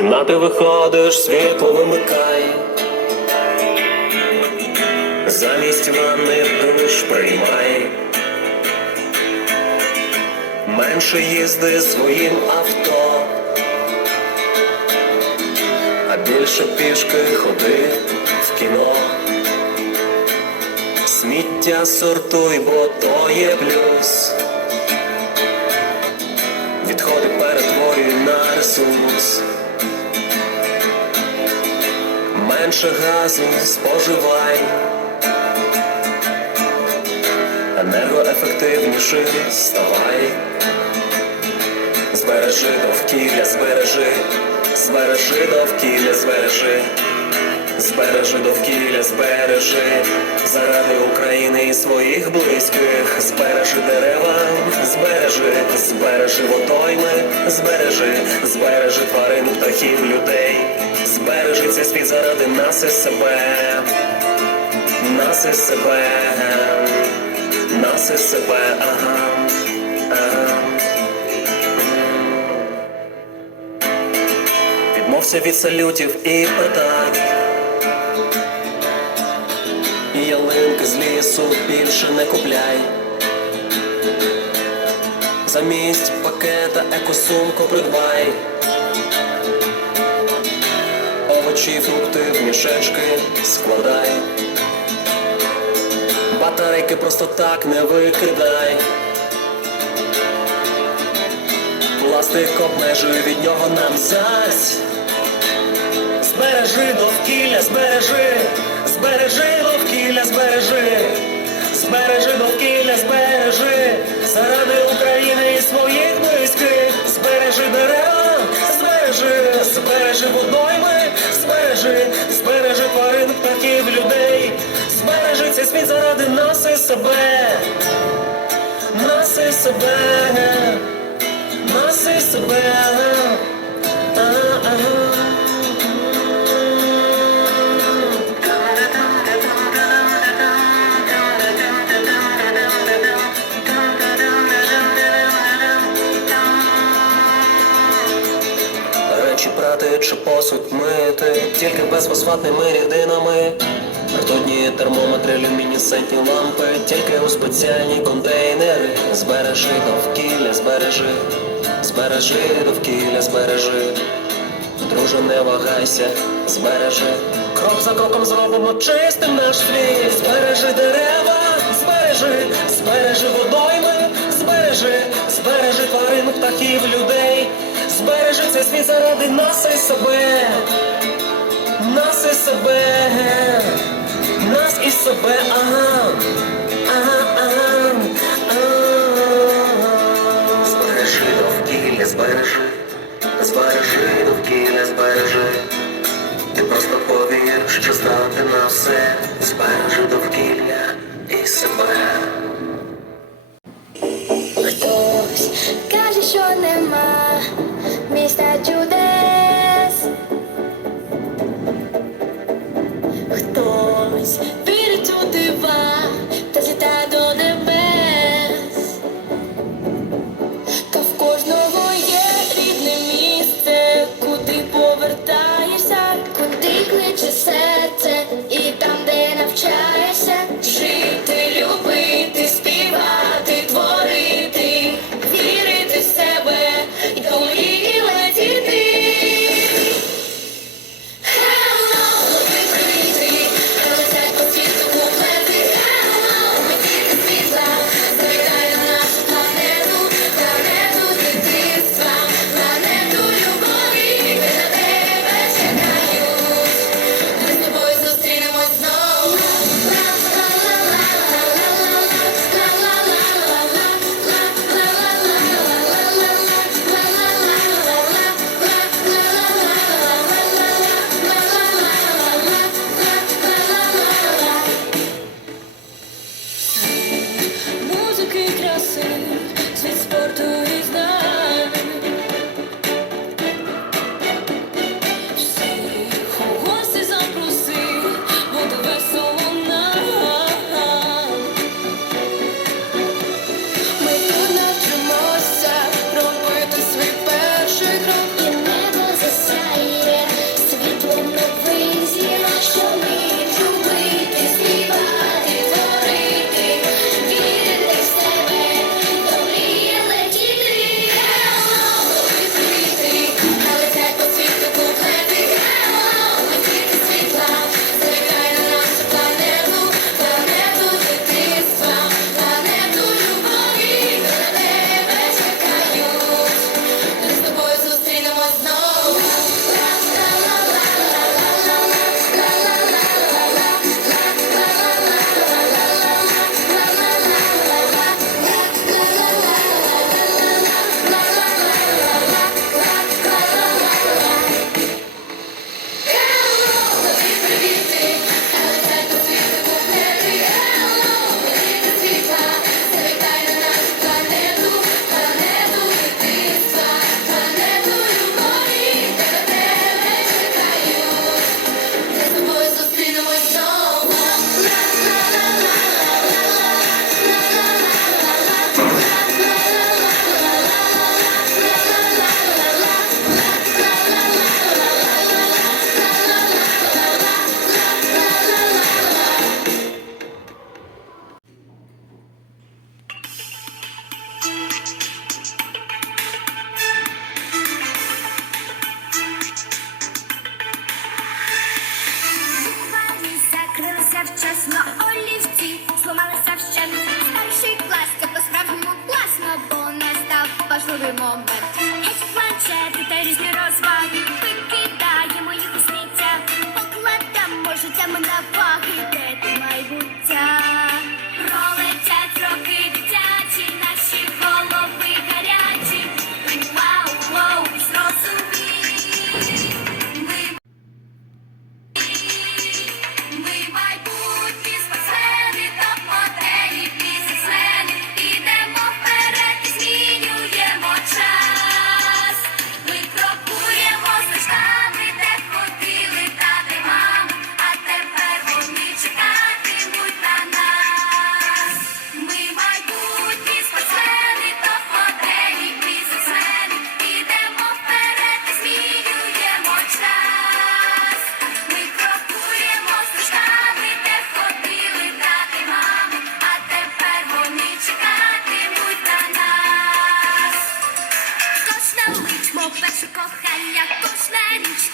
кімнати виходиш, світло вимикай. Замість ванни душ приймай. Менше їзди своїм авто, а більше пішки ходи в кіно. Сміття сортуй, бо то є плюс. Відходи перетворюй на ресурс. Менше газу споживай. Енергоефективніше ставай. Збережи довкілля, збережи, збережи довкілля, збережи. Збережи довкілля, збережи заради України і своїх близьких, збережи дерева, збережи, збережи водойми, збережи, збережи тварин, птахів, людей, збережи цей світ заради нас і себе, нас і себе, нас і себе, ага, ага. Відмовся від салютів і питань. І ялинки з лісу більше не купляй. Замість пакета екосумку придбай. Овочі, фрукти в мішечки складай. Батарейки просто так не викидай. Пластик обмежує від нього нам зась. Збережи довкілля, збережи, збережи довкілля, збережи, збережи довкілля, збережи, заради України і своїх близьких, збережи дерева, збережи, збережи водойми, збережи, збережи тварин, птахів, людей, збережи цей світ заради нас і себе, нас і себе, нас і себе. Тільки рідинами. Ртутні термометри, люмінесцентні лампи, тільки у спеціальні контейнери. Збережи довкілля, збережи, збережи довкілля, збережи. Друже, не вагайся, збережи. Крок за кроком зробимо чистим наш світ. Збережи дерева, збережи, збережи водойми, збережи, збережи тварин, птахів, людей. Збережи цей світ заради нас і себе. Нас і себе. Нас і себе. Ага. Ага, ага. ага. Збережи довкілля, збережи. Збережи довкілля, збережи. Ти просто повір, що здати на все. Збережи довкілля і себе. Хтось каже, що нема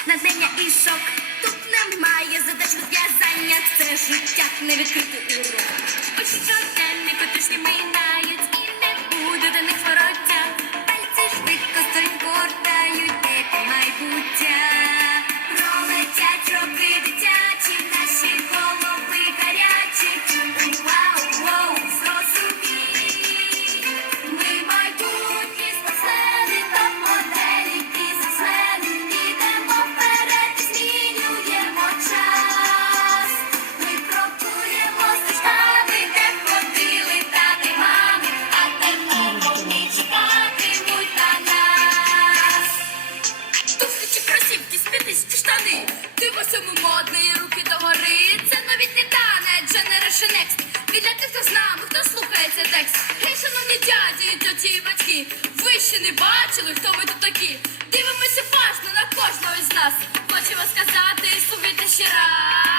натхнення і шок. Тут немає задач розв'язання, це життя не відкрити урок. Ось щоденні потишні минають і не буде до них вороття. Пальці швидко сторінку ордають, де майбуття. ще не бачили, хто ми тут такі. Дивимося пасно на кожного із нас. Хочемо сказати і ще раз.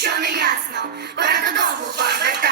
що не ясно, перед додому повертаю.